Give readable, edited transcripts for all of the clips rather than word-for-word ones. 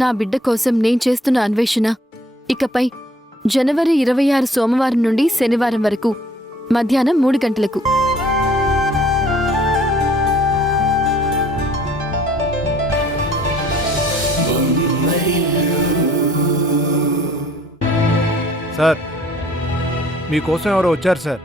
నా బిడ్డ కోసం నేను చేస్తున్న అన్వేషణ ఇకపై జనవరి 26 సోమవారం నుండి శనివారం వరకు మధ్యాహ్నం 3 గంటలకు. సార్, మీకోసం ఎవరో వచ్చారు సార్.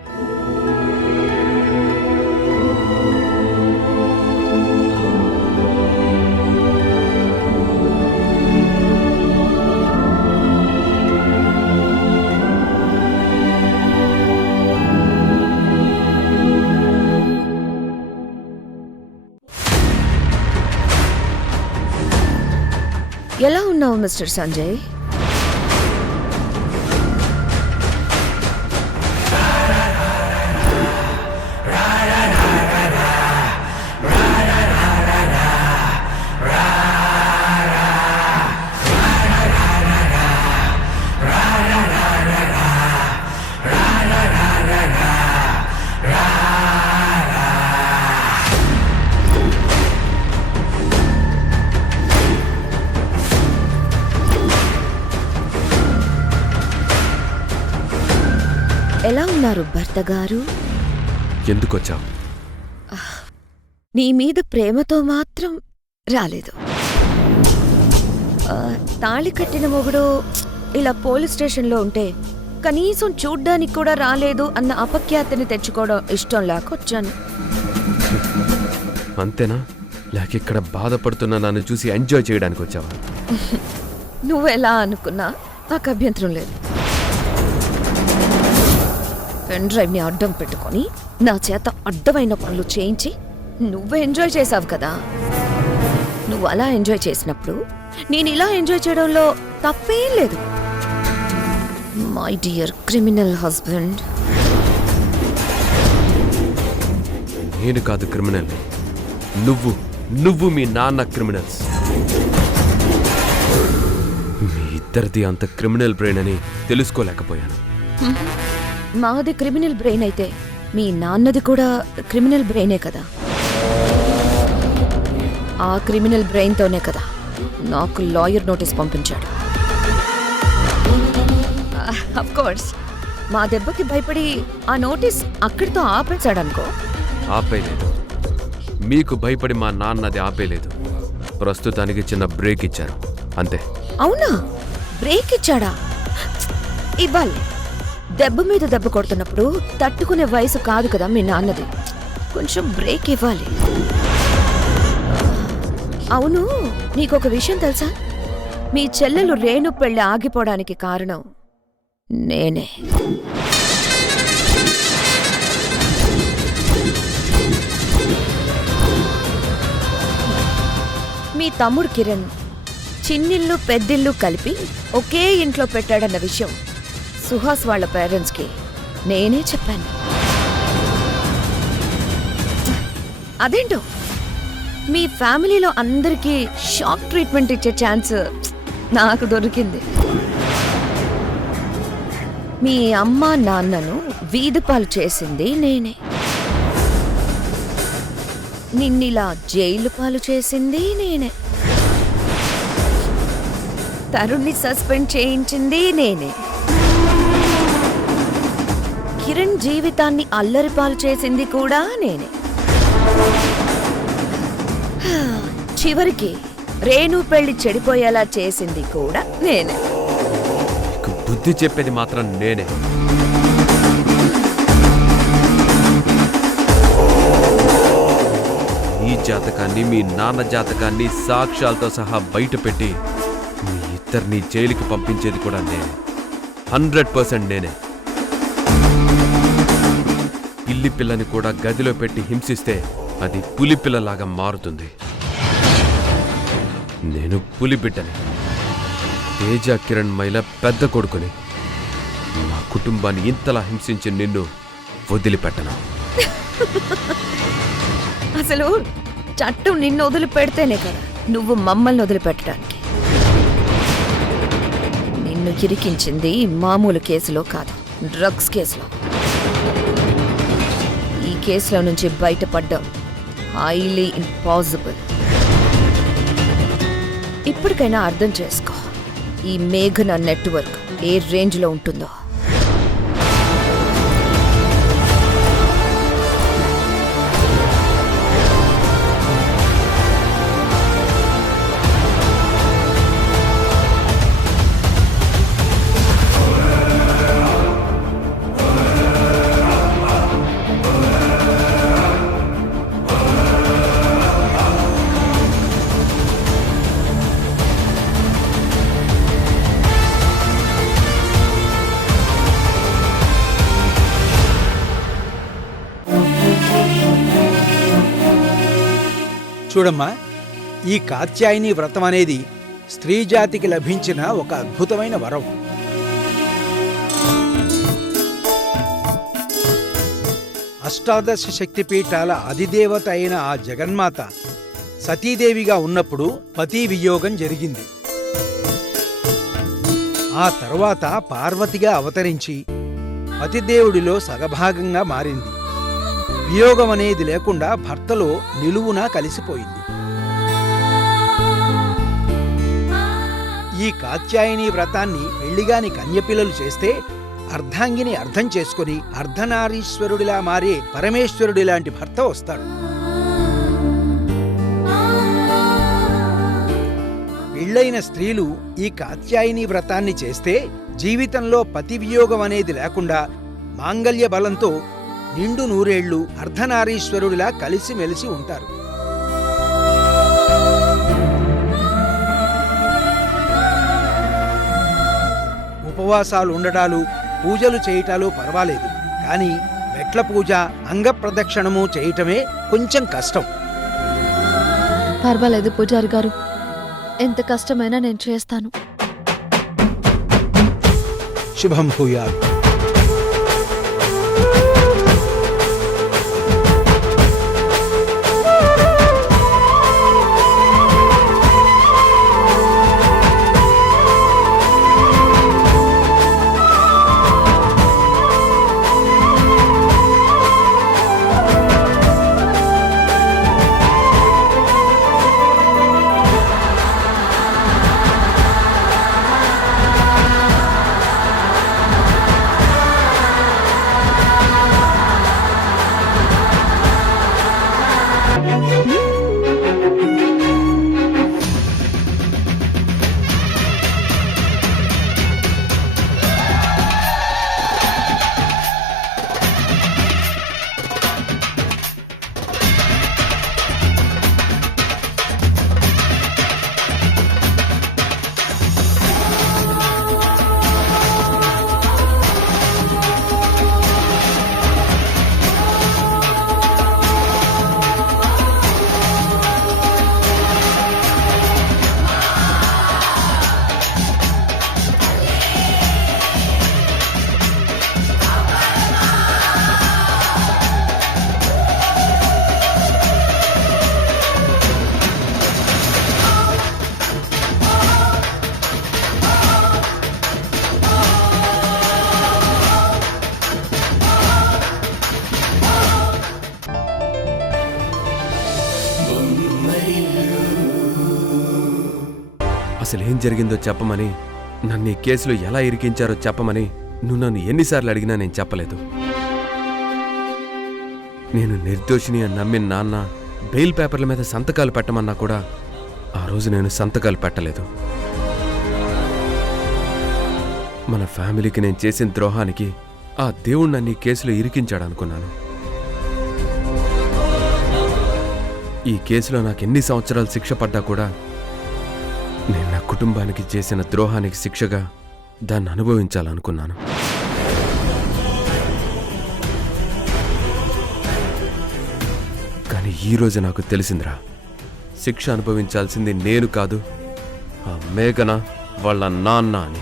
ఎలా ఉన్నావు మిస్టర్ సంజయ్? ఎలా ఉన్నారు భర్త గారు? ఎందుకొచ్చావు? నీ మీద ప్రేమతో మాత్రం రాలేదు. తాళి కట్టిన మొగుడు ఇలా పోలీస్ స్టేషన్లో ఉంటే కనీసం చూడ్డానికి కూడా రాలేదు అన్న అపఖ్యాతిని తెచ్చుకోవడం ఇష్టం లేక వచ్చాను. అంతేనా? లేక ఇక్కడ బాధపడుతున్నా నన్ను చూసి ఎంజాయ్ చేయడానికి వచ్చావా? నువ్వెలా అనుకున్నా నాకు అభ్యంతరం లేదు. పెన్ డ్రైవ్ని అడ్డం పెట్టుకొని నా చేత అడ్డమైన పనులు చేయించి నువ్వు ఎంజాయ్ చేసావు కదా. నువ్వు అలా ఎంజాయ్ చేసినప్పుడు నేను ఇలా ఎంజాయ్ చేయడంలో తప్పేం లేదు. My dear criminal husband. నేను కాదు క్రిమినల్, నువ్వు మీ నాన్న క్రిమినల్స్. మీ ఇద్దరిది అంత క్రిమినల్ బ్రెయిన్ అని తెలుసుకోలేకపోయాను. మాది క్రిమినల్ బ్రెయిన్ అయితే మీ నాన్నది కూడా క్రిమినల్ బ్రెయినే కదా. ఆ క్రిమినల్ బ్రెయిన్తోనే కదా నాకు లాయర్ నోటీస్ పంపించాడు. అఫ్కోర్స్ మా దెబ్బకి భయపడి ఆ నోటీస్ అక్కడితో ఆపేశాడనుకో. ఆపేయలేదు. మీకు భయపడి మా నాన్నది ఆపేయలేదు. ప్రస్తుతానికి చిన్న బ్రేక్ ఇచ్చారు అంతే. అవునా? బ్రేక్ ఇచ్చాడా? ఇవ్వాలి. దెబ్బ మీద దెబ్బ కొడుతున్నప్పుడు తట్టుకునే వయసు కాదు కదా మీ నాన్నది. కొంచెం బ్రేక్ ఇవ్వాలి. అవును, నీకొక విషయం తెలుసా? మీ చెల్లెలు రేణు పెళ్లి ఆగిపోవడానికి కారణం నేనే. మీ తమ్ముడు కిరణ్ చిన్నిల్లు పెద్దిల్లు కలిపి ఒకే ఇంట్లో పెట్టాడన్న విషయం సుహాస్ వాళ్ళ పేరెంట్స్కి నేనే చెప్పాను. అదేంటో మీ ఫ్యామిలీలో అందరికీ షాక్ ట్రీట్మెంట్ ఇచ్చే ఛాన్స్ నాకు దొరికింది. మీ అమ్మ నాన్నను వీధి పాలు చేసింది నేనే. నిన్నిలా జైలు పాలు చేసింది నేనే. తరుణ్ణి సస్పెండ్ చేయించింది నేనే. కిరణ్ జీవితాన్ని అల్లరిపాలు చేసింది కూడా నేనే. చివరికి రేణు పెళ్లి చెడిపోయేలా చేసింది కూడా నేనే. బుద్ధి చెప్పేది మాత్రం నేనే. ఈ జాతకాన్ని మీ నాన్న జాతకాన్ని సాక్ష్యాలతో సహా బయట పెట్టి మీ ఇద్దరిని జైలుకి పంపించేది కూడా నేనే. 100% నేనే. పిల్లి పిల్లని కూడా గదిలో పెట్టి హింసిస్తే అది పులి పిల్లలాగా మారుతుంది. నేను పులి బిడ్డని, తేజ కిరణ్ మైల పెద్ద కొడుకుని. మా కుటుంబాన్ని ఇంతలా హింసించి నిన్ను వదిలిపెట్టను. అసలు చట్టం నిన్ను వదిలిపెడితేనే కదా నువ్వు మమ్మల్ని వదిలిపెట్టడానికి. నిన్ను ఇరికించింది మామూలు కేసులో కాదు, డ్రగ్స్ కేసులో. ఈ కేసులో నుంచి బయటపడ్డం హైలీ ఇంపాసిబుల్. ఇప్పటికైనా అర్థం చేసుకో, ఈ మేఘన నెట్వర్క్ ఏ రేంజ్లో ఉంటుందో. చూడమ్మా, ఈ కాత్యాయని వ్రతం అనేది స్త్రీ జాతికి లభించిన ఒక అద్భుతమైన వరం. అష్టాదశ శక్తిపీఠాల అధిదేవత అయిన ఆ జగన్మాత సతీదేవిగా ఉన్నప్పుడు పతి వియోగం జరిగింది. ఆ తరువాత పార్వతిగా అవతరించి పతిదేవుడిలో సగభాగంగా మారింది. వియోగం అనేది లేకుండా భర్తలో నిలువునా కలిసిపోయింది. ఈ కాత్యాయని వ్రతాన్ని పెళ్లిగాని కన్యపిల్లలు చేస్తే అర్ధాంగిని అర్థం చేసుకుని అర్ధనారీశ్వరుడిలా మారే పరమేశ్వరుడి లాంటి భర్త వస్తాడు. పెళ్ళైన స్త్రీలు ఈ కాత్యాయని వ్రతాన్ని చేస్తే జీవితంలో పతి వియోగం అనేది లేకుండా మాంగల్య బలంతో నిండు నూరేళ్లు అర్ధనారీశ్వరుడిలా కలిసిమెలిసి ఉంటారు. ఉపవాసాలు ఉండడాలు, పూజలు చేయటాలు పర్వాలేదు, కానీ మెట్ల పూజ, అంగప్రదక్షిణము చేయటమే కొంచెం కష్టం. పర్వాలేదు పూజారి గారు, ఎంత కష్టమైనా నేను చేస్తాను. శుభం భూయాత్. అసలేం జరిగిందో చెప్పమని, నన్ను ఈ కేసులో ఎలా ఇరికించారో చెప్పమని నువ్వు నన్ను ఎన్నిసార్లు అడిగినా నేను చెప్పలేదు. నేను నిర్దోషిని అని నమ్మిన నాన్న బెయిల్ పేపర్ల మీద సంతకాలు పెట్టమన్నా కూడా ఆ రోజు నేను సంతకాలు పెట్టలేదు. మన ఫ్యామిలీకి నేను చేసిన ద్రోహానికి ఆ దేవుడు నన్ను ఈ కేసులో ఇరికించాడు అనుకున్నాను. ఈ కేసులో నాకు ఎన్ని సంవత్సరాలు శిక్ష పడ్డా కూడా నేను నా కుటుంబానికి చేసిన ద్రోహానికి శిక్షగా దాన్ని అనుభవించాలనుకున్నాను. కానీ ఈరోజు నాకు తెలిసిందిరా, శిక్ష అనుభవించాల్సింది నేను కాదు, ఆ మేఘన వాళ్ళ నాన్న అని.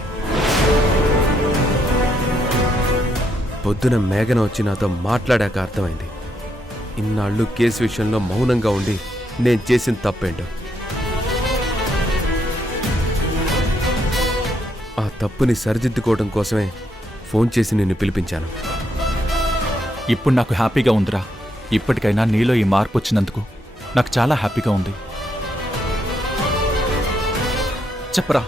పొద్దున మేఘన వచ్చి నాతో మాట్లాడాక అర్థమైంది, ఇన్నాళ్ళు కేసు విషయంలో మౌనంగా ఉండి నేను చేసిన తప్పేంటో. ఆ తప్పుని సరిదిద్దుకోవడం కోసమే ఫోన్ చేసి నిన్ను పిలిపించాను. ఇప్పుడు నాకు హ్యాపీగా ఉందిరా. ఇప్పటికైనా నీలో ఈ మార్పు వచ్చినందుకు నాకు చాలా హ్యాపీగా ఉంది. చెప్పరా,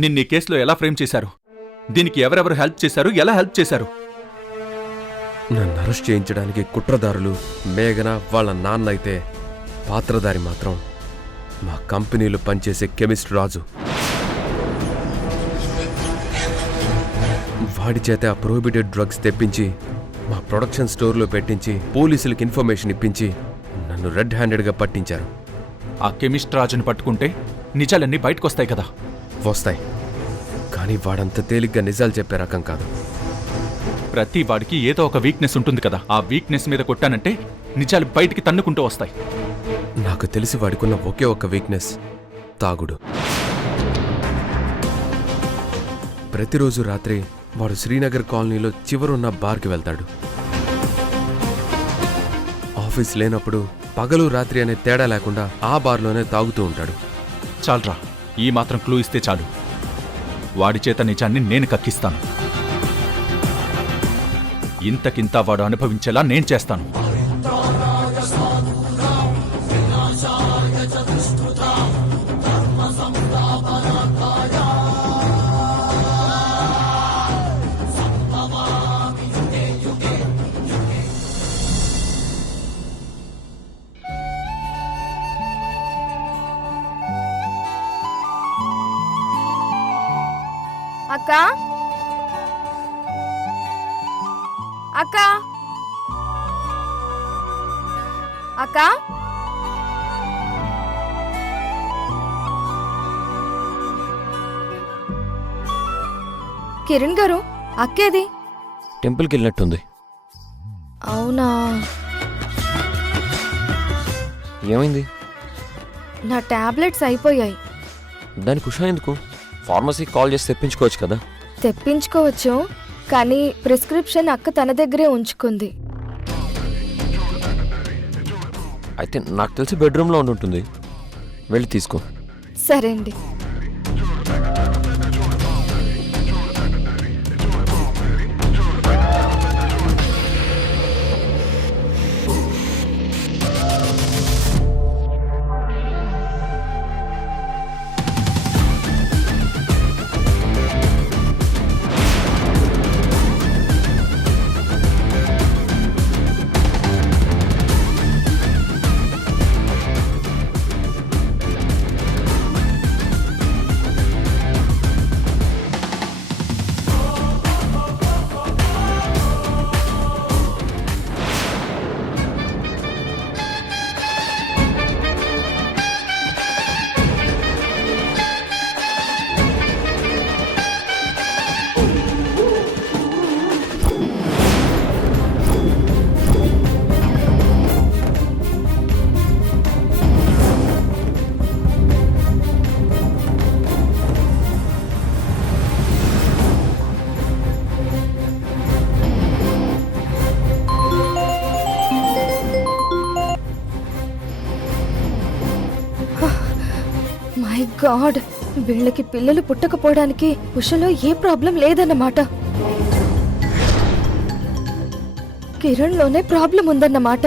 నిన్న ఈ కేసులో ఎలా ఫ్రేమ్ చేశారు? దీనికి ఎవరెవరు హెల్ప్ చేశారు, ఎలా హెల్ప్ చేశారు? నన్ను అరెస్ట్ చేయించడానికి కుట్రదారులు మేఘన వాళ్ళ నాన్న అయితే, పాత్రధారి మాత్రం మా కంపెనీలో పనిచేసే కెమిస్ట్ రాజు. వాడి చేత ఆ ప్రొహిబిటెడ్ డ్రగ్స్ తెప్పించి మా ప్రొడక్షన్ స్టోర్లో పెట్టించి పోలీసులకు ఇన్ఫర్మేషన్ ఇప్పించి నన్ను రెడ్ హ్యాండెడ్గా పట్టించారు. ఆ కెమిస్ట్ రాజుని పట్టుకుంటే నిజాలన్నీ బయటకొస్తాయి కదా. వస్తాయి, కానీ వాడంత తేలిగ్గా నిజాలు చెప్పే రకం కాదు. ప్రతి వాడికి ఏదో ఒక వీక్నెస్ ఉంటుంది కదా. ఆ వీక్నెస్ మీద కొట్టానంటే నిజాలు బయటికి తన్నుకుంటూ వస్తాయి. నాకు తెలిసి వాడికున్న ఒకే ఒక్క వీక్నెస్ తాగుడు. ప్రతిరోజు రాత్రి వాడు శ్రీనగర్ కాలనీలో చివరున్న బార్కి వెళ్తాడు. ఆఫీస్ లేనప్పుడు పగలు రాత్రి అనే తేడా లేకుండా ఆ బార్లోనే తాగుతూ ఉంటాడు. చాలరా, ఈ మాత్రం క్లూ ఇస్తే చాలు. వాడి చేత నిజాన్ని నేను కక్కిస్తాను. ఇంతకింత వాడు అనుభవించేలా నేను చేస్తాను. అక్క అక్క అక్క కిరణ్ గారు, అక్కేది? టెంపుల్కి వెళ్ళినట్టుంది. అవునా? ఏమైంది? నా టాబ్లెట్స్ అయిపోయాయి. దానికి ఉషా ఎందుకు? ఫార్మసీకి కాల్ చేసి తెప్పించుకోవచ్చు కదా. తెప్పించుకోవచ్చు, కానీ ప్రిస్క్రిప్షన్ అక్క తన దగ్గరే ఉంచుకుంది. అయితే నాకు తెలిసి బెడ్రూమ్లో ఉంటుంది, వెళ్ళి తీసుకో. సరే అండి. మై గాడ్, వీళ్ళకి పిల్లలు పుట్టకపోవడానికి ఉషలో ఏ ప్రాబ్లం లేదన్నమాట. కిరణ్లోనే ప్రాబ్లం ఉందన్నమాట.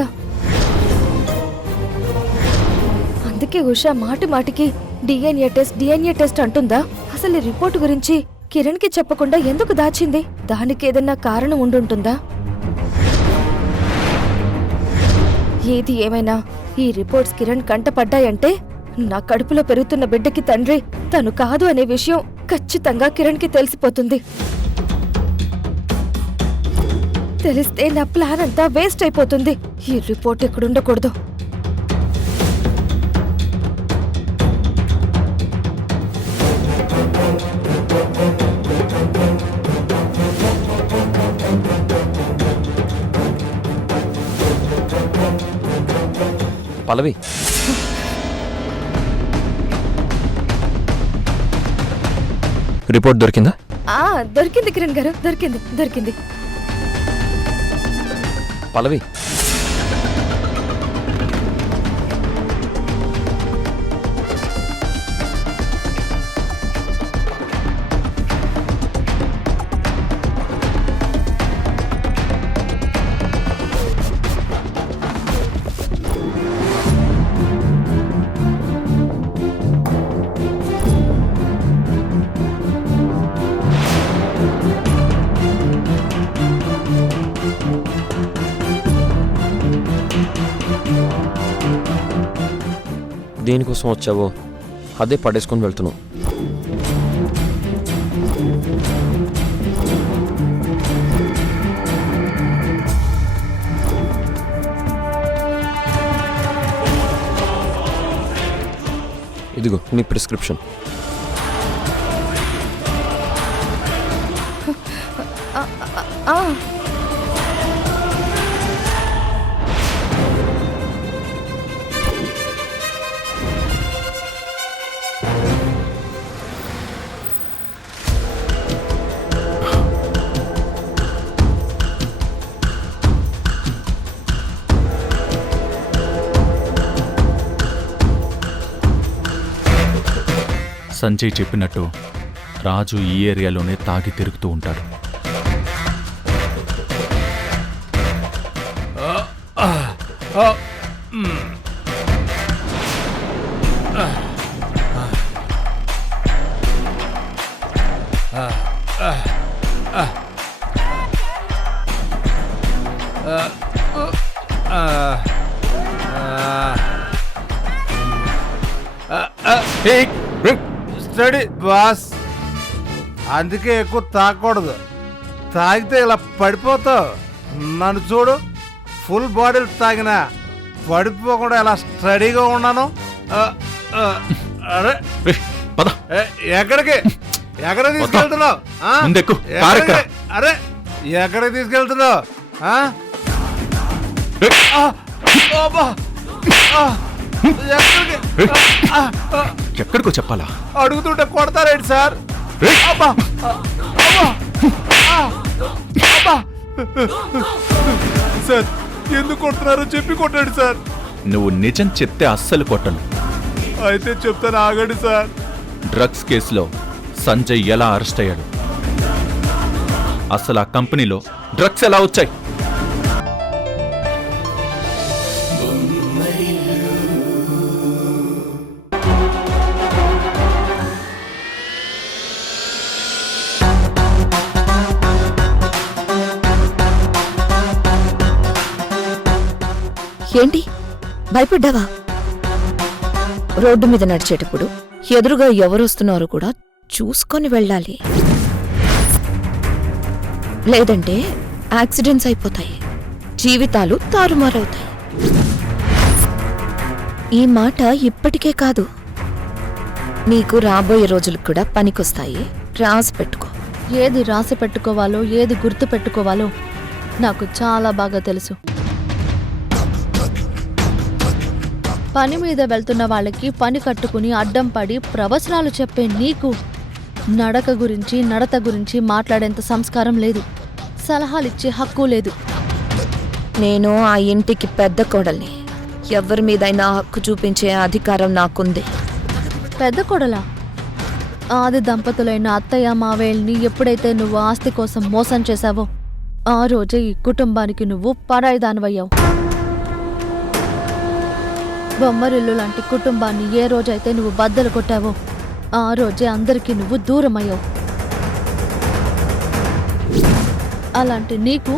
అందుకే ఉష మాటి మాటికి డిఎన్ఏ టెస్ట్ అంటుందా? అసలు ఈ రిపోర్ట్ గురించి కిరణ్కి చెప్పకుండా ఎందుకు దాచింది? దానికి ఏదన్నా కారణం ఉండుంటుందా? ఏది ఏమైనా ఈ రిపోర్ట్స్ కిరణ్ కంటపడ్డాయంటే నా కడుపులో పెరుగుతున్న బిడ్డకి తండ్రి తను కాదు అనే విషయం ఖచ్చితంగా కిరణ్కి తెలిసిపోతుంది. తెలిస్తే నా ప్లాన్ అంతా వేస్ట్ అయిపోతుంది. ఈ రిపోర్ట్ ఎక్కడుండకూడదు. పల్లవి, రిపోర్ట్ దొరికిందా? దొరికింది కిరణ్ గారు, దొరికింది. పల్లవి, దేనికోసం వచ్చావో అదే పడేసుకొని వెళ్తున్నావు. ఇదిగో నీ ప్రిస్క్రిప్షన్. ఆ, సంజయ్ చెప్పినట్టు రాజు ఈ ఏరియాలోనే తాగి తిరుగుతూ ఉంటాడు. స్టడీ బాస్, అందుకే ఎక్కువ తాగకూడదు. తాగితే ఇలా పడిపోతావు. నన్ను చూడు, ఫుల్ బాటిల్ తాగినా పడిపోకుండా ఇలా స్టడీగా ఉన్నాను. అరే పద. ఎక్కడికి ఎక్కడికి తీసుకెళ్తున్నావు? ముందెక్కు, కారు ఎక్కరా. అరే ఎక్కడికి తీసుకెళ్తున్నావు? ఎక్కడికో చెప్పాలా? అడుగుతుంటే కొడతారేంటి సార్? సార్ ఎందుకు కొడుతున్నారో చెప్పి కొట్టాడు సార్. నువ్వు నిజం చెప్తే అస్సలు కొట్టను. అయితే చెప్తాను, ఆగండి సార్. డ్రగ్స్ కేసులో సంజయ్ ఎలా అరెస్ట్ అయ్యాడు? అసలు ఆ కంపెనీలో డ్రగ్స్ ఎలా వచ్చాయి? ఏంటి భయపడ్డావా? రోడ్డు మీద నడిచేటప్పుడు ఎదురుగా ఎవరొస్తున్నారో కూడా చూసుకొని వెళ్ళాలి, లేదంటే యాక్సిడెంట్స్ అయిపోతాయి, జీవితాలు తారుమారవుతాయి. ఈ మాట ఇప్పటికే కాదు, నీకు రాబోయే రోజులకు కూడా పనికొస్తాయి. రాసి పెట్టుకో. ఏది రాసి పెట్టుకోవాలో, ఏది గుర్తు పెట్టుకోవాలో నాకు చాలా బాగా తెలుసు. పని మీద వెళ్తున్న వాళ్ళకి పని కట్టుకుని అడ్డం పడి ప్రవచనాలు చెప్పే నీకు నడక గురించి, నడత గురించి మాట్లాడేంత సంస్కారం లేదు, సలహాలిచ్చే హక్కు లేదు. నేను ఆ ఇంటికి పెద్ద కోడల్ని. ఎవరి మీదైనా హక్కు చూపించే అధికారం నాకుంది. పెద్ద కొడలా? ఆది దంపతులైన అత్తయ్య మావేల్ని ఎప్పుడైతే నువ్వు ఆస్తి కోసం మోసం చేశావో ఆ రోజే ఈ కుటుంబానికి నువ్వు పరాయిదానివయ్యావు. బొమ్మరిల్లు లాంటి కుటుంబాన్ని ఏ రోజైతే నువ్వు బద్దలు కొట్టావో ఆ రోజే అందరికీ నువ్వు దూరమయ్యావు. అలాంటి నీకు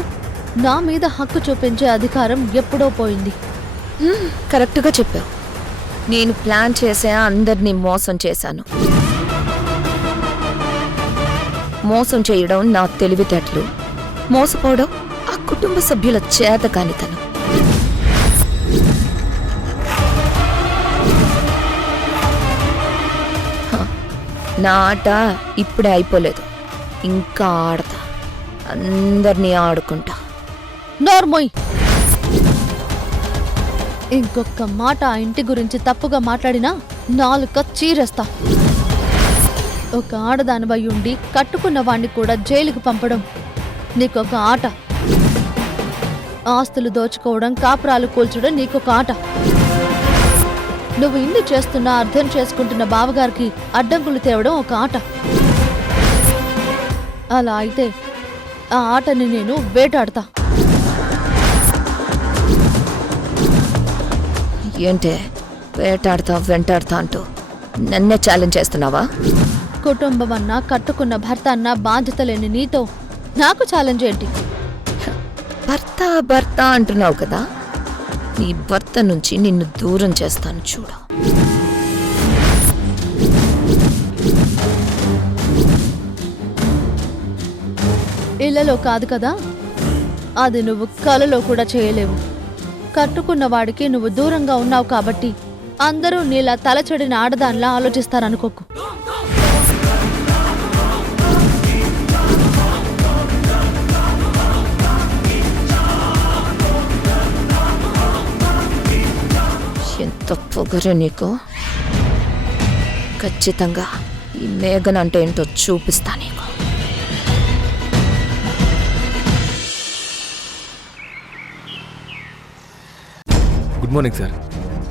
నా మీద హక్కు చూపించే అధికారం ఎప్పుడో పోయింది. కరెక్ట్గా చెప్పావు. నేను ప్లాన్ చేసే అందరినీ మోసం చేశాను. మోసం చేయడం నా తెలివితేటలు, మోసపోవడం ఆ కుటుంబ సభ్యుల చేతకానితనం. నా ఆట ఇప్పుడే అయిపోలేదు, ఇంకా ఆడతా. అందరినీ ఆడుకుంటా. నోర్మోయ్, ఇంకొక మాట ఆ ఇంటి గురించి తప్పుగా మాట్లాడినా నాలుక చీరేస్తా. ఒక ఆడదానివై ఉండి కట్టుకున్న వాణ్ణి కూడా జైలుకు పంపడం నీకొక ఆట. ఆస్తులు దోచుకోవడం, కాపురాలు కూల్చడం నీకొక ఆట. నువ్వు ఇన్ని చేస్తున్నా అర్థం చేసుకుంటున్న బావగారికి అడ్డంకులు తేవడం ఒక ఆట. అలా అయితే ఆ ఆటని నేను వేటాడతా. ఏంటే వేటాడతా వెంటాడతా అంటూ నన్నే ఛాలెంజ్ చేస్తున్నావా? కుటుంబం అన్నా, కట్టుకున్న భర్త అన్నా బాధ్యత లేని నీతో నాకు ఛాలెంజ్ ఏంటి? భర్త భర్త అంటున్నావు కదా, నీ భర్త నుంచి నిన్ను దూరం చేస్తాను చూడు. ఇళ్లలో కాదు కదా, అది నువ్వు కలలో కూడా చేయలేవు. కట్టుకున్న వాడికి నువ్వు దూరంగా ఉన్నావు కాబట్టి అందరూ నీలా తలచెడిన ఆడదానిలా ఆలోచిస్తారనుకోకు. ఎంత పొగరు నీకు! ఖచ్చితంగా ఈ మేఘన అంటే ఏంటో చూపిస్తా నీకు. Good morning sir.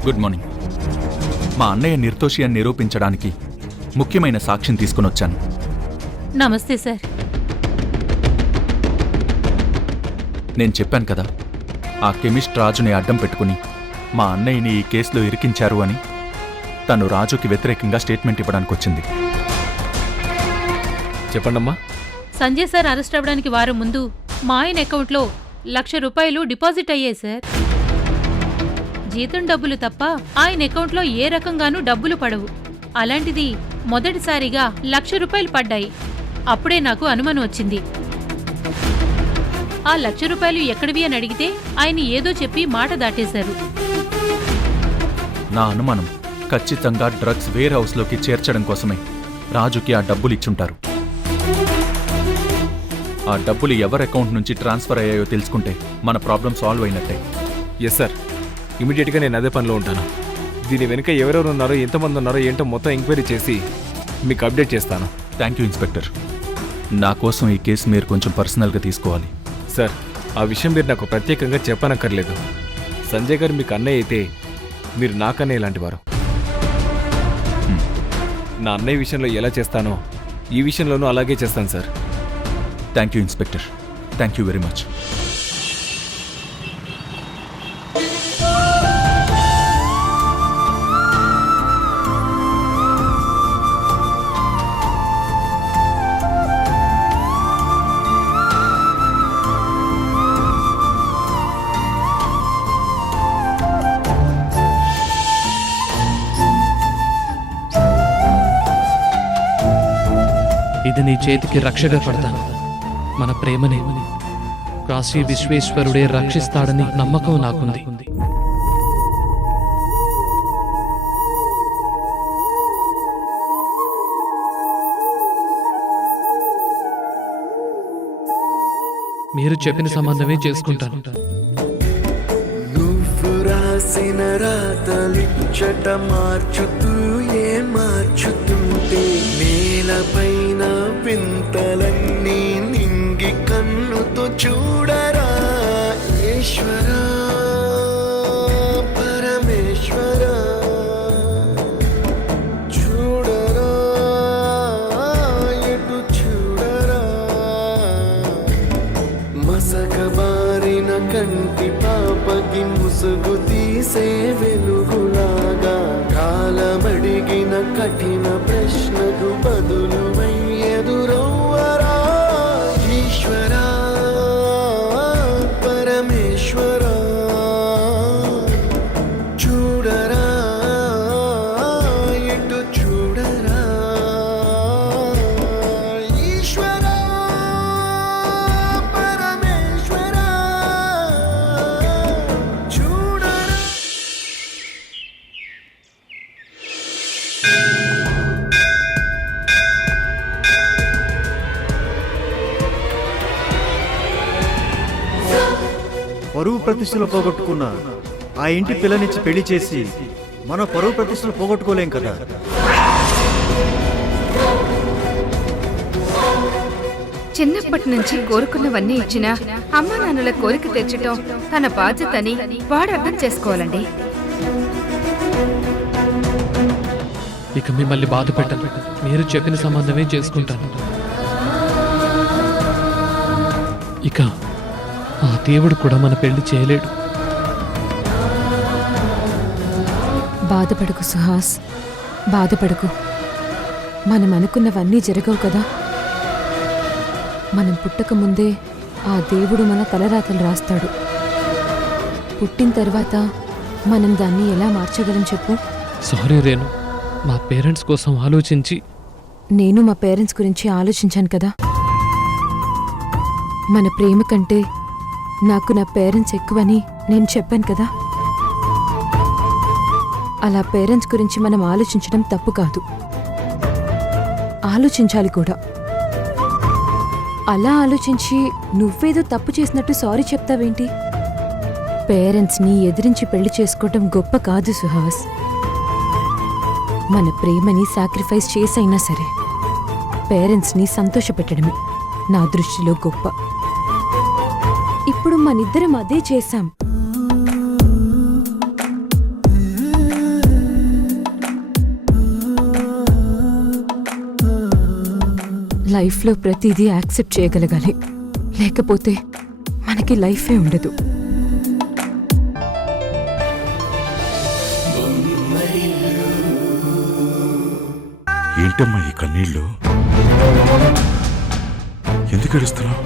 Good morning. మా అన్నయ్య నిర్దోషి అని నిరూపించడానికి ముఖ్యమైన సాక్ష్యం తీసుకుని వచ్చాను. నమస్తే సార్. నేను చెప్పాను కదా, ఆ కెమిస్ట్ రాజుని అడ్డం పెట్టుకుని మా అన్నయ్యని ఈ కేసులో ఇరికించారు అని. తను రాజుకి వ్యతిరేకంగా స్టేట్మెంట్ ఇవ్వడానికి వచ్చింది. చెప్పండమ్మా. సంజయ్ సార్ అరెస్ట్ అవ్వడానికి వారం ముందు మా ఆయన అకౌంట్లో ₹1,00,000 డిపాజిట్ అయ్యాయి సార్. జీతం డబ్బులు తప్ప ఆయన అకౌంట్లో ఏ రకంగానూ డబ్బులు పడవు. అలాంటిది మొదటిసారిగా ₹1,00,000 పడ్డాయి. అప్పుడే నాకు అనుమానం వచ్చింది. ఆ ₹1,00,000 ఎక్కడివి అని అడిగితే ఆయన ఏదో చెప్పి మాట దాటేశారు. నా అనుమానం ఖచ్చితంగా డ్రగ్స్ వేర్ హౌస్లోకి చేర్చడం కోసమే రాజుకి ఆ డబ్బులు ఇచ్చుంటారు. ఆ డబ్బులు ఎవరి అకౌంట్ నుంచి ట్రాన్స్ఫర్ అయ్యాయో తెలుసుకుంటే మన ప్రాబ్లం సాల్వ్ అయినట్టే. ఎస్ సార్, ఇమీడియట్గా నేను అదే పనిలో ఉంటాను. దీని వెనుక ఎవరెవరు ఉన్నారో, ఎంతమంది ఉన్నారో ఏంటో మొత్తం ఎంక్వైరీ చేసి మీకు అప్డేట్ చేస్తాను. Thank you inspector. నా కోసం ఈ కేసు మీరు కొంచెం పర్సనల్గా తీసుకోవాలి. సార్, ఆ విషయం మీరు నాకు ప్రత్యేకంగా చెప్పనక్కర్లేదు. సంజయ్ గారు మీకు అన్నయ్య అయితే మీరు నాకన్నయ్య ఇలాంటి వారు. నా అన్నయ్య విషయంలో ఎలా చేస్తానో ఈ విషయంలోనూ అలాగే చేస్తాను sir. Thank you inspector. Thank you very much. ఇది నీ చేతికి రక్షగా పడతాను. మన ప్రేమని కాశీ విశ్వేశ్వరుడే రక్షిస్తాడని నమ్మకం నాకుంది. మీరు చెప్పిన సంబంధమే చేసుకుంటాను. నువ్వు రాసిన రాతలిచ్చట మార్చుతూ ఏ మార్చుతుంటే నేలపైన వింతలన్నీ నింగి కన్నుతో చూడరా ఈశ్వరా పరమేశ్వరా చూడరా ఎటు చూడరా మసకబారిన కంటి పాపకి ముసుగు తీసే వెలుగులాగా కాలమడిగిన కఠిన ప్రశ్నకు బదులు ఎదురవ్వరా ఈశ్వరా పరమేశ్వరా చూడరా ఎటు చూడరా ఈశ్వరా పరమేశ్వరా చూడరా. పరువు ప్రతిష్టలు పోగొట్టుకున్న ఆ ఇంటి పిల్లనిచ్చి పెళ్లి చేసి మన పరువు ప్రతిష్టలు పోగొట్టుకోలేం కదా. చిన్నప్పటి నుంచి కోరుకున్నవన్నీ ఇచ్చినా అమ్మా నాన్నల కోరిక తెచ్చటం తన బాధ్యతని వాడు అర్థం చేసుకోవాలండి. ఇక మిమ్మల్ని బాధ పెట్టను. మీరు చెప్పిన సంబంధమే చేసుకుంటాను. ఇక ఆ దేవుడు కూడా మన పెళ్లి చేయలేడు. బాధపడకు సుహాస్, బాధపడకు. మనం అనుకున్నవన్నీ జరగవు కదా. మనం పుట్టక ముందే ఆ దేవుడు మన తలరాతలు రాస్తాడు. పుట్టిన తర్వాత మనం దాన్ని ఎలా మార్చగలం చెప్పు? సారీ రేణు, మా పేరెంట్స్ కోసం ఆలోచించి. నేను మా పేరెంట్స్ గురించి ఆలోచించాను కదా. మన ప్రేమ కంటే నాకు నా పేరెంట్స్ ఎక్కువని నేను చెప్పాను కదా. అలా పేరెంట్స్ గురించి మనం ఆలోచించడం తప్పు కాదు, ఆలోచించాలి కూడా. అలా ఆలోచించి నువ్వేదో తప్పు చేసినట్టు సారీ చెప్తావేంటి? పేరెంట్స్ని ఎదిరించి పెళ్లి చేసుకోవటం గొప్ప కాదు సుహాస్. మన ప్రేమని సాక్రిఫైస్ చేసైనా సరే పేరెంట్స్ని సంతోషపెట్టడమే నా దృష్టిలో గొప్ప. ఇప్పుడు మనిద్దరం అదే చేశాం. లైఫ్లో ప్రతిదీ యాక్సెప్ట్ చేయగలగాలి, లేకపోతే మనకి లైఫే ఉండదు. ఏంటమ్మా ఈ కన్నీళ్ళు? ఎందుకు ఏడుస్తున్నావు?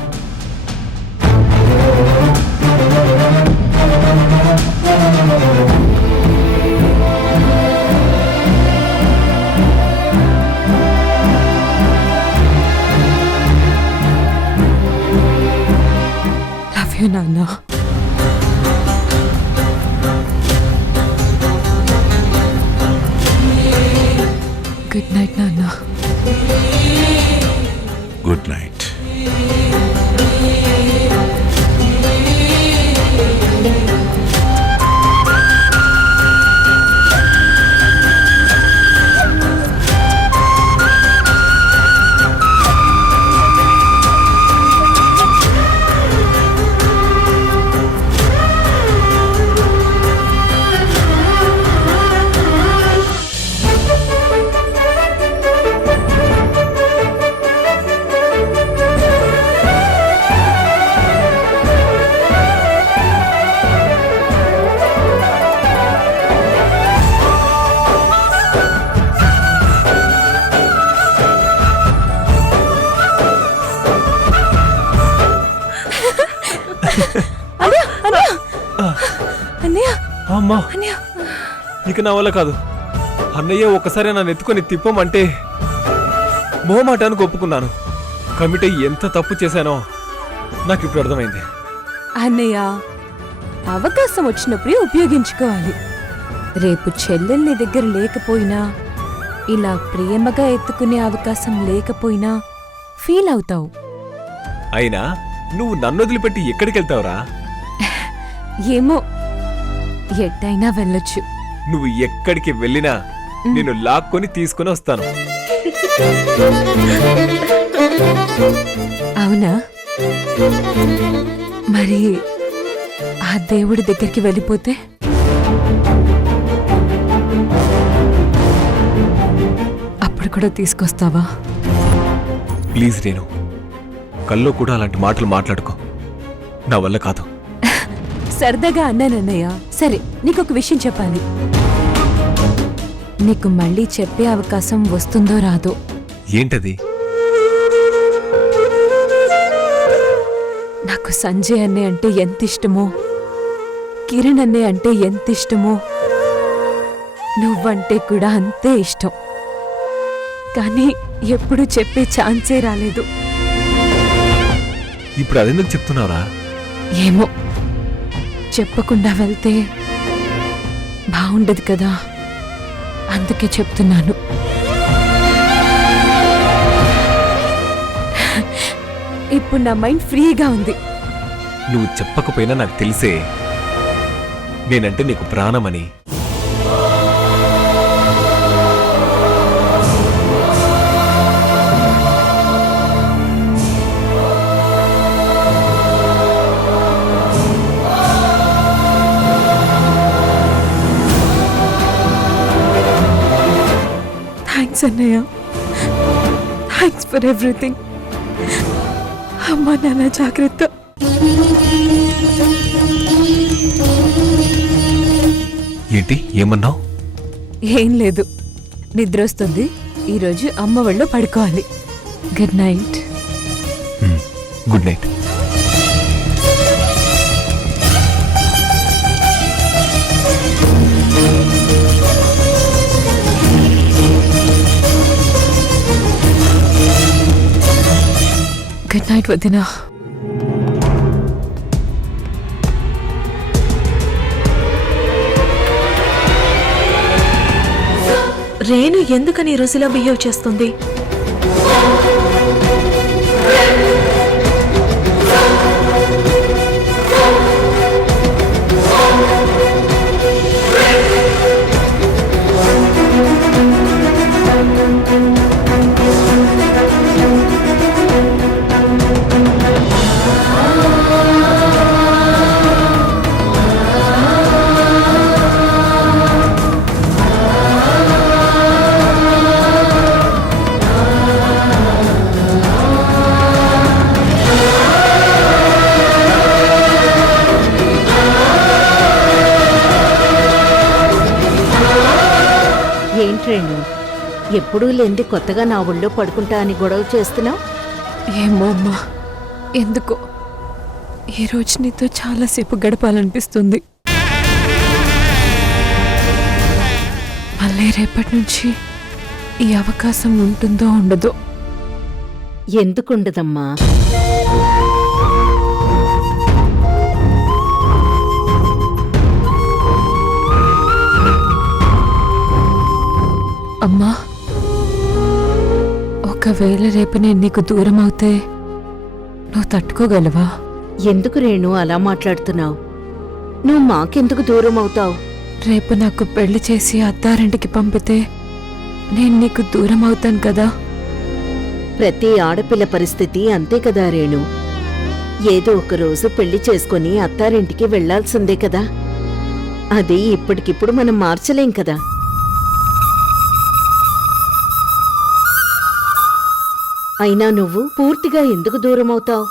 లవ్ యూ నాన్న. గుడ్ నైట్ నాన్న. Good night. అమ్మా, ఇక నా వల్ల కాదు. అన్నయ్య ఒక్కసారి నన్ను ఎత్తుకొని తిప్పమంటే మొహమాటానికి ఒప్పుకున్నాను. కమిట్ అయ్యి ఎంత తప్పు చేశానో నాకు ఇప్పుడు అర్థమైంది. అన్నయ్య, అవకాశం వచ్చినప్పుడే ఉపయోగించుకోవాలి. రేపు చెల్లెల్ని దగ్గర లేకపోయినా, ఇలా ప్రేమగా ఎత్తుకునే అవకాశం లేకపోయినా ఫీల్ అవుతావు. అయినా నువ్వు నన్ను వదిలిపెట్టి ఎక్కడికి వెళ్తావురా? ఏమో, ఎట్టయినా వెళ్ళొచ్చు. నువ్వు ఎక్కడికి వెళ్ళినా నేను లాక్కొని తీసుకుని వస్తాను. అవునా? మరి ఆ దేవుడి దగ్గరికి వెళ్ళిపోతే? అప్పుడు కూడా తీసుకొస్తావా? ప్లీజ్ రేణు, కల్లో కూడా అలాంటి మాటలు మాట్లాడుకో. నా వల్ల కాదు. సరదాగా అన్నానన్నయ్య. సరే, నీకొక విషయం చెప్పాలి. నీకు మళ్ళీ చెప్పే అవకాశం వస్తుందో రాదో. ఏంటది? నాకు సంజయ్ అన్నే అంటే ఎంత ఇష్టమో, కిరణ్ అన్నే అంటే ఎంత ఇష్టమో, నువ్వంటే కూడా అంతే ఇష్టం. కానీ ఎప్పుడూ చెప్పే ఛాన్సే రాలేదు. ఇప్పుడు అదెందుకు చెప్తున్నావురా? ఏమో, చెప్పకుండా వెళ్తే బాగుండదు కదా, అందుకే చెప్తున్నాను. ఇప్పుడు నా మైండ్ ఫ్రీగా ఉంది. నువ్వు చెప్పకపోయినా నాకు తెలిసే నేనంటే నీకు ప్రాణమని. థ్యాంక్స్ అన్నయ్య, థ్యాంక్స్ ఫర్ ఎవ్రీథింగ్. అమ్మా నాన్న జాగ్రత్త. ఏంటి ఏమన్నావు? ఏం లేదు, నిద్ర వస్తుంది. ఈరోజు అమ్మ ఒళ్ళో పడుకోవాలి. Good night. Good night. Good night వదినా. రేణు ఎందుకని ఈ రోజు ఇలా బిహేవ్ చేస్తుంది? ఏంట్రేణు, ఎప్పుడూ లేంది కొత్తగా నా ఒళ్ళో పడుకుంటా అని గొడవ చేస్తున్నావు? ఏమో అమ్మా, ఎందుకో ఈరోజు నీతో చాలాసేపు గడపాలనిపిస్తుంది. మళ్ళీ రేపటి నుంచి ఈ అవకాశం ఉంటుందో ఉండదో. ఎందుకుండదమ్మా? అమ్మా, ఒకవేళ రేపు నేను నీకు దూరం అవుతే నువ్వు తట్టుకోగలవా? ఎందుకు రేణు అలా మాట్లాడుతున్నావు? నువ్వు మాకెందుకు దూరం అవుతావు? రేపు నాకు పెళ్లి చేసి అత్తారింటికి పంపితే నేను నీకు దూరం అవుతాను కదా. ప్రతి ఆడపిల్ల పరిస్థితి అంతే కదా రేణు. ఏదో ఒక రోజు పెళ్లి చేసుకుని అత్తారింటికి వెళ్లాల్సిందే కదా. అది ఇప్పటికిప్పుడు మనం మార్చలేం కదా. అయినా నువ్వు పూర్తిగా ఎందుకు దూరం అవుతావు?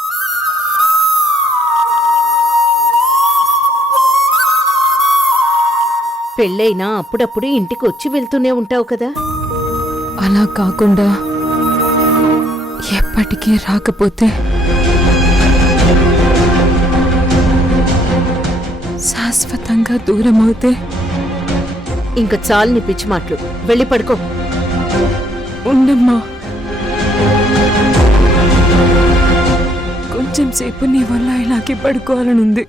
పెళ్ళైనా అప్పుడప్పుడు ఇంటికి వచ్చి వెళ్తూనే ఉంటావు కదా. అలా కాకుండా ఎప్పటికీ రాకపోతే శాశ్వతంగా దూరం అవుతే? ఇంక చాలని పిచ్చి మాటలు, వెళ్ళి పడుకో. ఉండమ్మా, కొంచెం సేపు నీ వల్ల ఇలాగే పడుకోవాలనుంది.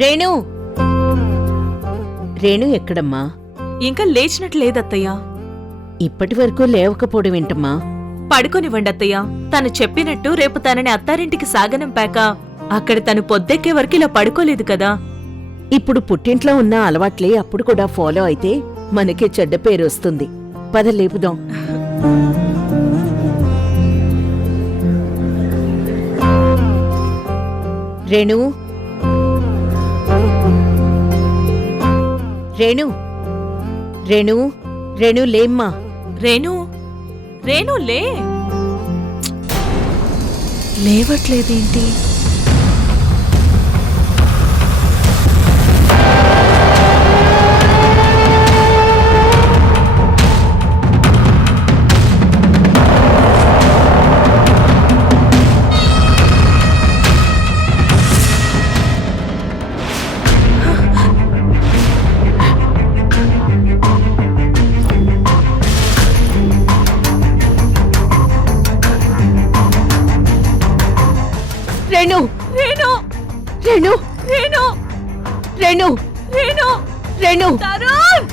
రేణు, రేణు ఎక్కడమ్మా? ఇంకా లేచినట్లు లేదత్తయ్యా. ఇప్పటి వరకు లేవకపోవడం ఏంటమ్మా? పడుకోనివ్వండి అత్తయ్య. తను చెప్పినట్టు రేపు తనని అత్తారింటికి సాగనంపాక అక్కడ తను పొద్దెక్కే వరకు ఇలా పడుకోలేదు కదా. ఇప్పుడు పుట్టింట్లో ఉన్న అలవాట్లే అప్పుడు కూడా ఫాలో అయితే మనకే చెడ్డ పేరు వస్తుంది. పద లేపుదాం. రేణు రేణు రేణు రేణు లేమ్మా. రేణు రేణు లేవట్లేదేంటి? రేణు రేణు రేణు రేణు రేణు రేణు రేణు తరుణ్!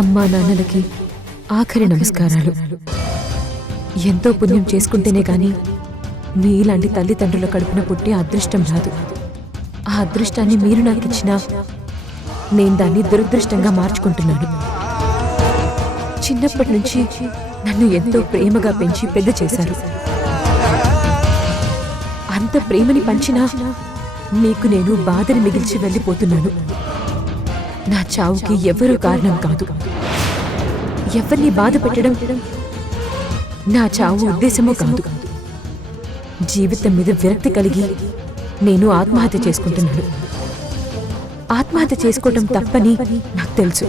అమ్మా నాన్నలకి ఆఖరి నమస్కారాలు. ఎంతో పుణ్యం చేసుకుంటేనే గాని మీలాంటి తల్లిదండ్రుల కడుపున పుట్టే అదృష్టం రాదు. ఆ అదృష్టాన్ని మీరు నాకిచ్చినా నేను దాన్ని దురదృష్టంగా మార్చుకుంటున్నాను. చిన్నప్పటి నుంచి నన్ను ఎంతో ప్రేమగా పెంచి పెద్ద చేశారు. అంత ప్రేమని పంచినా మీకు నేను బాధని మిగిల్చి వెళ్ళిపోతున్నాను. నా చావుకి ఎవరూ కారణం కాదు. ఎవరిని బాధ పెట్టడం నా చావు ఉద్దేశమూ కాదు. జీవితం మీద విరక్తి కలిగి నేను ఆత్మహత్య చేసుకుంటున్నాను. ఆత్మహత్య చేసుకోవటం తప్పని నాకు తెలుసు.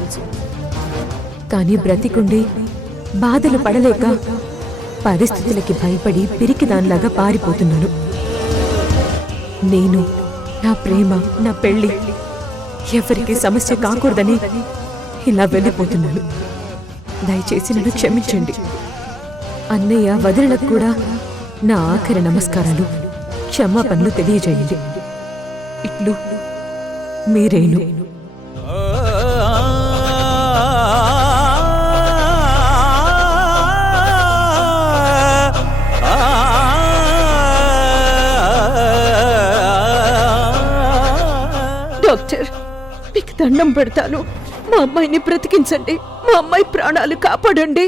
కానీ బ్రతికుండి బాధలు పడలేక పరిస్థితులకి భయపడి పిరికిదానిలాగా పారిపోతున్నాను. నేను, నా ప్రేమ, నా పెళ్లి ఎవరికి సమస్య కాకూడదని ఇలా వెళ్ళిపోతున్నాను. దయచేసి నన్ను క్షమించండి. అన్నయ్య వదినలకు కూడా నా ఆఖరి నమస్కారాలు, క్షమాపణలు తెలియజేయండి. ఇట్లు మీరేను. డాక్టర్, మీకు దండం పెడతాను. మా అమ్మాయిని బ్రతికించండి. మా అమ్మాయి ప్రాణాలు కాపాడండి.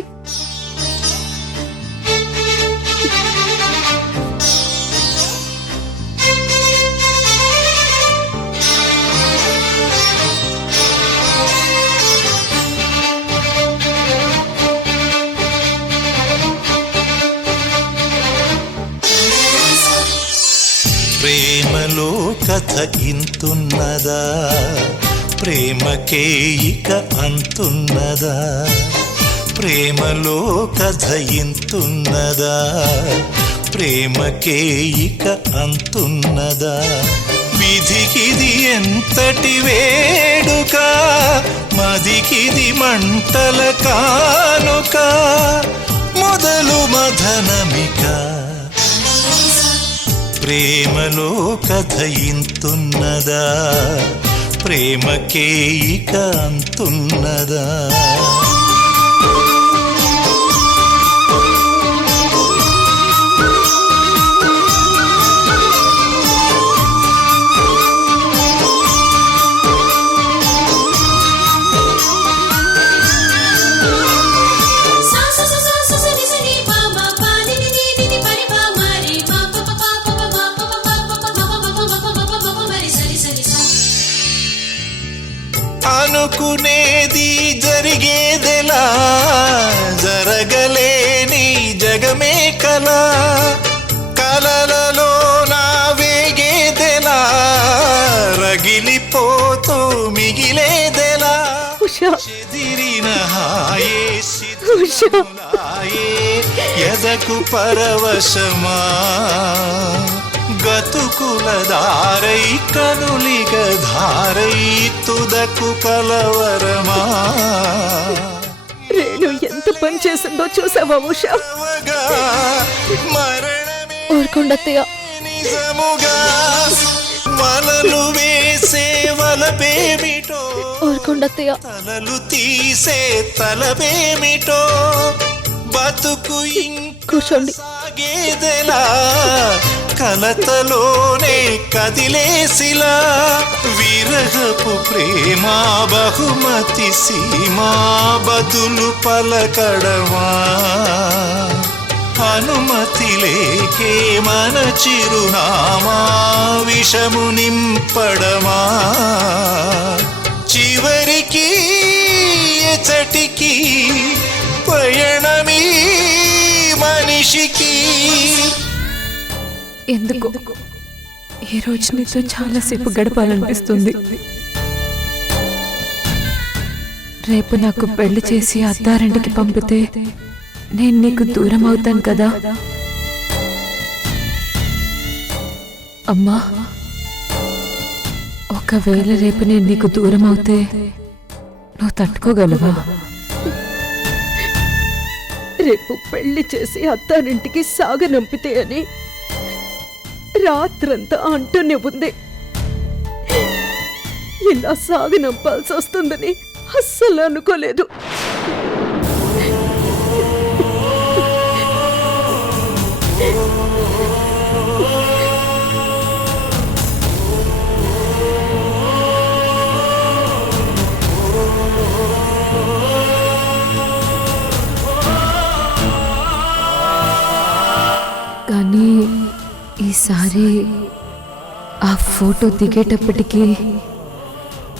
ప్రేమలో కథ ఇంతున్నదా, ప్రేమకే ఇక అంతున్నదా? ప్రేమలో కథ ఇంతున్నదా, ప్రేమకే ఇక అంతున్నదా? విధికిది ఎంతటి వేడుక, మదికిది మంటల కానుక, మొదలు మదనమిక. ప్రేమలో కథ ఇంతున్నదా, ప్రేమకే ఇక అంతున్నదా? అనుకునేది జరిగేదెలా, జరగలేని జగమే కలా, కలలలో నా వేగేదెలా, రగిలిపోతూ మిగిలేదెలా? చెదిరిన హాయే సిద్ధులాయే ఎదకు పరవశమా, గతుకుల దారై కనులిగ ధారై తుదకు కలవరమా? చేసిందో చూసావా ఉషా? ఊరుకోండత్తయ్య. నిజముగా వలలు వేసే వలపేమిటో, ఊరుకోండత్తయ్య. తలలు తీసే తలపేమిటో, బతుకు కూర్చోండి. ఇంకేదెలా కలతలోనే కదిలేసిలా, విరహపు ప్రేమ బహుమతి సీమా బదులు పలకడమా, అనుమతి లేకే మన చిరునామా విషము నింపడమా, చివరికి ఎచటికి పయనమీ మనిషికి. ఎందుకు ఈ రోజు నీతో చాలాసేపు గడపాలనిపిస్తుంది. రేపు నాకు పెళ్లి చేసి అత్తారింటికి పంపితే నేను నీకు దూరం అవుతాను కదా అమ్మా. ఒకవేళ రేపు నేను నీకు దూరం అవుతే నువ్వు తట్టుకోగలవా? రేపు పెళ్లి చేసి అత్తారింటికి సాగనంపితే అని రాత్రంతా అంటూనే ఉంది. ఇలా సాగనంపాల్సి వస్తుందని అస్సలు అనుకోలేదు. కానీ ఈసారి ఆ ఫోటో దిగేటప్పటికీ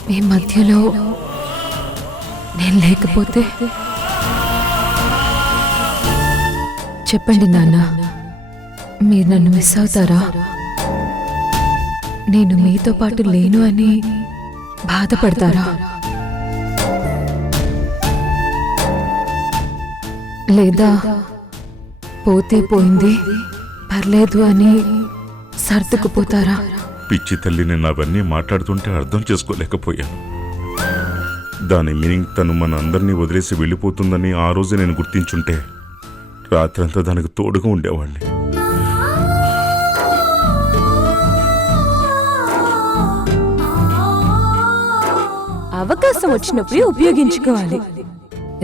మీ మధ్యలో నేను లేకపోతే చెప్పండి నాన్న, మీరు నన్ను మిస్ అవుతారా? నేను మీతో పాటు లేను అని బాధపడతారా? లేదా పోతే పోయింది పర్లేదు అని సర్దుకుపోతారా? పిచ్చి తల్లి, నేను అవన్నీ మాట్లాడుతుంటే అర్థం చేసుకోలేకపోయాను. దాని మీనింగ్ తను మన అందరినీ వదిలేసి వెళ్ళిపోతుందని ఆ రోజు నేను గుర్తించుంటే రాత్రంతా దానికి తోడుగా ఉండేవాడిని. అవకాశం వచ్చినప్పుడే ఉపయోగించుకోవాలి.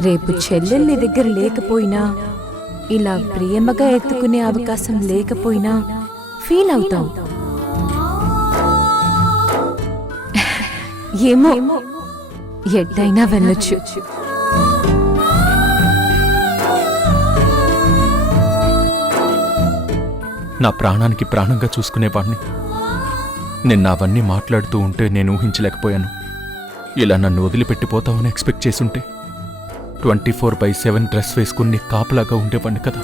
రేపు చెల్లెల్ని దగ్గర లేకపోయినా, ఇలా ప్రేమగా ఎత్తుకునే అవకాశం లేకపోయినా ఫీల్ అవుతావు. ఏమో, ఎట్టయినా వెళ్ళొచ్చు. నా ప్రాణానికి ప్రాణంగా చూసుకునేవాడిని. నిన్న అవన్నీ మాట్లాడుతూ ఉంటే నేను ఊహించలేకపోయాను. ఇలా నన్ను వదిలిపెట్టిపోతావని ఎక్స్పెక్ట్ చేసుంటే 24/7 డ్రెస్ వేసుకుని కాపలాగా ఉండేవాడిని కదా.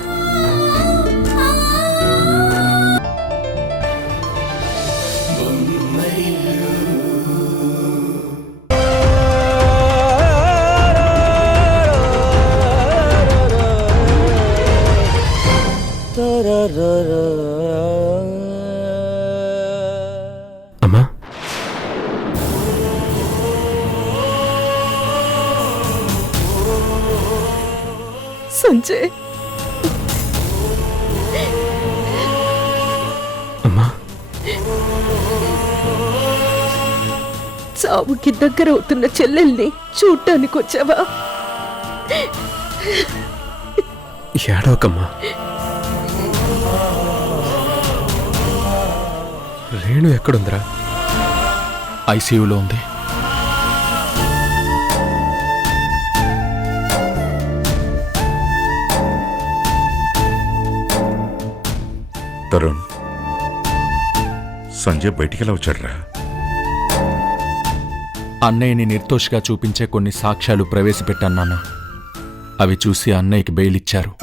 అమ్మా, సంజయ్, అమ్మా, చావుకి దగ్గర అవుతున్న చెల్లెల్ని చూడ్డానికి వచ్చావా? ఏడవకమ్మా. రేణు ఎక్కడుందిరా? ఐసీయూలో ఉంది. తరుణ్, సంజయ్ బయటికెలా వచ్చాడ్రా? అన్నయ్యని నిర్దోషిగా చూపించే కొన్ని సాక్ష్యాలు ప్రవేశపెట్టాను నాన్న. అవి చూసి అన్నయ్యకి బెయిల్ ఇచ్చారు.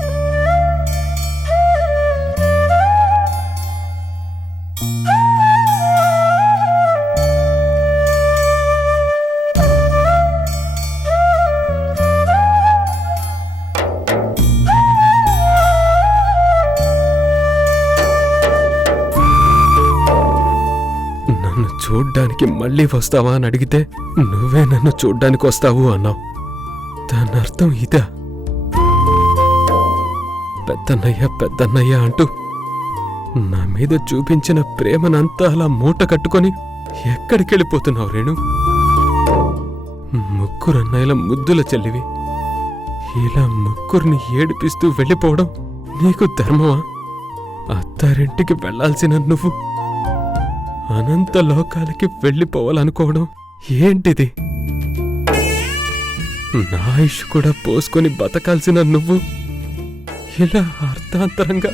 నన్ను చూడ్డానికి మళ్ళీ వస్తావా అని అడిగితే నువ్వే నన్ను చూడ్డానికి వస్తావు అన్నావు. దాని అర్థం ఇదా? పెద్దన్నయ్య పెద్దన్నయ్య అంటూ నా మీద చూపించిన ప్రేమనంతా అలా మూట కట్టుకొని ఎక్కడికెళ్ళిపోతున్నావు రేణు? ముగ్గురన్నయ్యల ముద్దుల చెల్లివి. ఇలా ముగ్గురిని ఏడిపిస్తూ వెళ్ళిపోవడం నీకు ధర్మమా? అత్తారింటికి వెళ్లాల్సిన నువ్వు అనంత లోకాలకి వెళ్ళిపోవాలనుకోవడం ఏంటిది? నా ఆయుష్ కూడా పోసుకొని బతకాల్సిన నువ్వు ఇలా అర్థాంతరంగా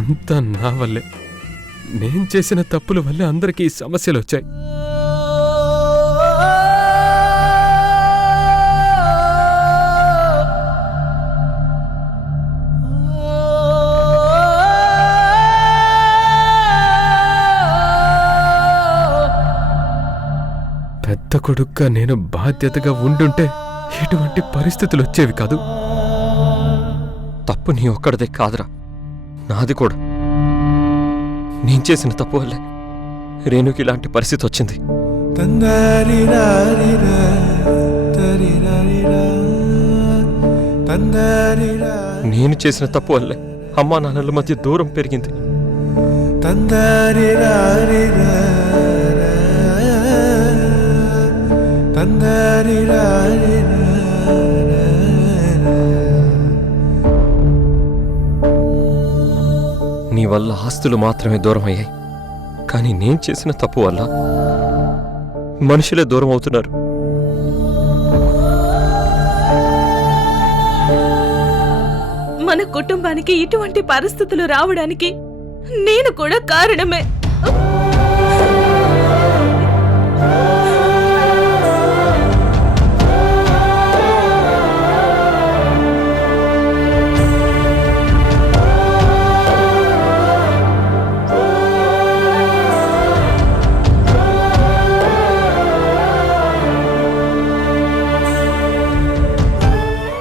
అంతా నా వల్లే. నేను చేసిన తప్పుల వల్లే అందరికీ ఈ సమస్యలు వచ్చాయి. పెద్ద కొడుగ్గా నేను బాధ్యతగా ఉండుంటే ఎటువంటి పరిస్థితులు వచ్చేవి కాదు. తప్పు నీ ఒక్కడిదే కాదురా, నాది కూడా. నేను చేసిన తప్పు వల్లే రేణుకి ఇలాంటి పరిస్థితి వచ్చింది. నేను చేసిన తప్పు వల్లే అమ్మా నాన్నల మధ్య దూరం పెరిగింది. నీ వల్ల ఆస్తులు మాత్రమే దూరం అయ్యాయి, కానీ నేను చేసిన తప్పు వల్ల మనుషులే దూరం అవుతున్నారు. మన కుటుంబానికి ఇటువంటి పరిస్థితులు రావడానికి నేను కూడా కారణమే.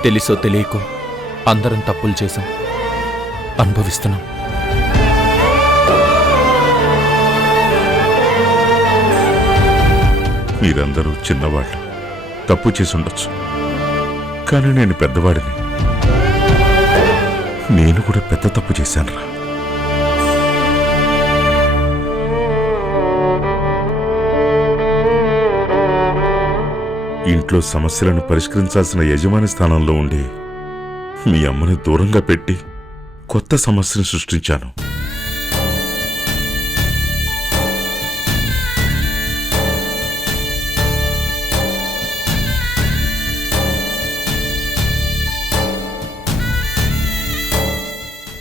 తెలుసో తెలియకో అందరం తప్పులు చేశాం, అనుభవిస్తున్నాం. మీరందరూ చిన్నవాళ్ళు, తప్పు చేసి ఉండొచ్చు. కానీ నేను పెద్దవాడిని. నేను కూడా పెద్ద తప్పు చేశానురా. ఇంట్లో సమస్యలను పరిష్కరించాల్సిన యజమాని స్థానంలో ఉండి మీ అమ్మని దూరంగా పెట్టి కొత్త సమస్యను సృష్టించాను.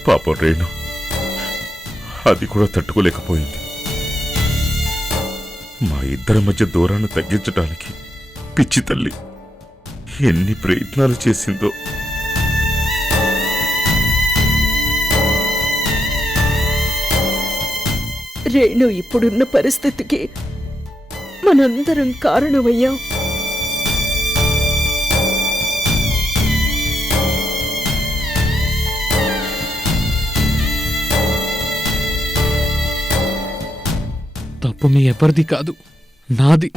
పాపం రేణు అది కూడా తట్టుకోలేకపోయింది. మా ఇద్దరి మధ్య దూరాన్ని తగ్గించడానికి పిచ్చి తల్లి ఎన్ని ప్రయత్నాలు చేసిందో. రేణు ఇప్పుడున్న పరిస్థితికి మనందరం కారణమయ్యాం. తప్పు మీ ఎవరిది కాదు, నాది.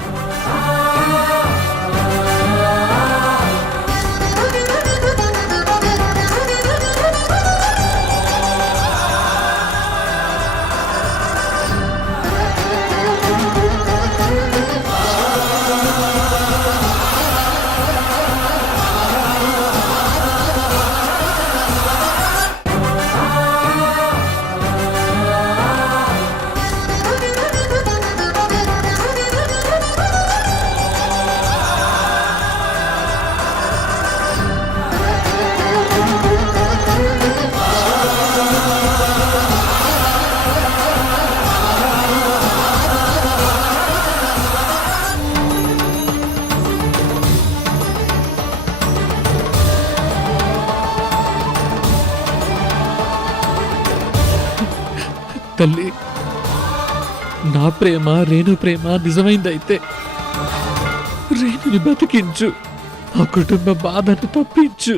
తల్లి, నా ప్రేమ రేణు ప్రేమ నిజమైందైతే రేణుని బతికించు, ఆ కుటుంబ బాధను తప్పించు.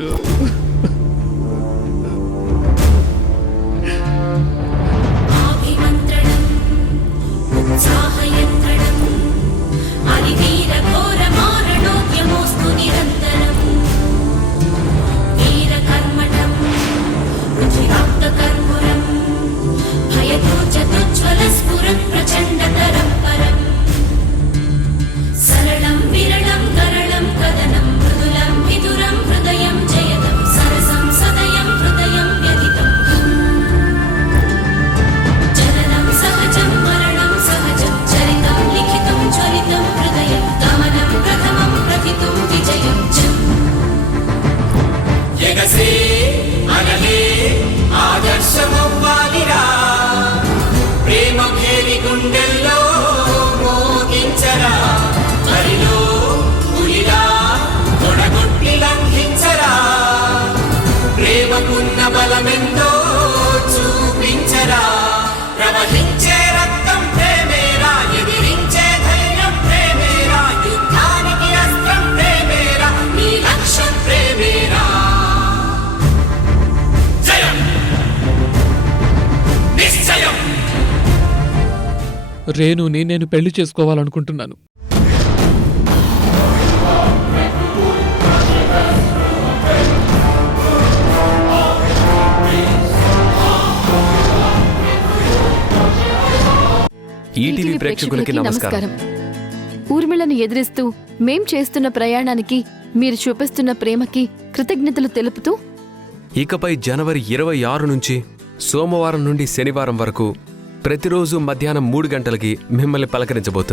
బలమెంతో చూపించరా, ప్రవహించే రక్తం ప్రేమేరా, ఎదిరించే ధైర్యం ప్రేమేరా, యుద్ధానికి అస్త్రం ప్రేమేరా, నీ లక్ష్యం ప్రేమేరా. జయం నిశ్చయం. రేణుని నేను పెళ్లి చేసుకోవాలనుకుంటున్నాను. ఈటీవీ ప్రేక్షకులకి నమస్కారం. ఊర్మిళను ఎదిరిస్తూ మేం చేస్తున్న ప్రయాణానికి మీరు చూపిస్తున్న ప్రేమకి కృతజ్ఞతలు తెలుపుతూ ఇకపై జనవరి 26 నుంచి సోమవారం నుండి శనివారం వరకు ప్రతిరోజు మధ్యాహ్నం 3 గంటలకి మిమ్మల్ని పలకరించబోతుంది.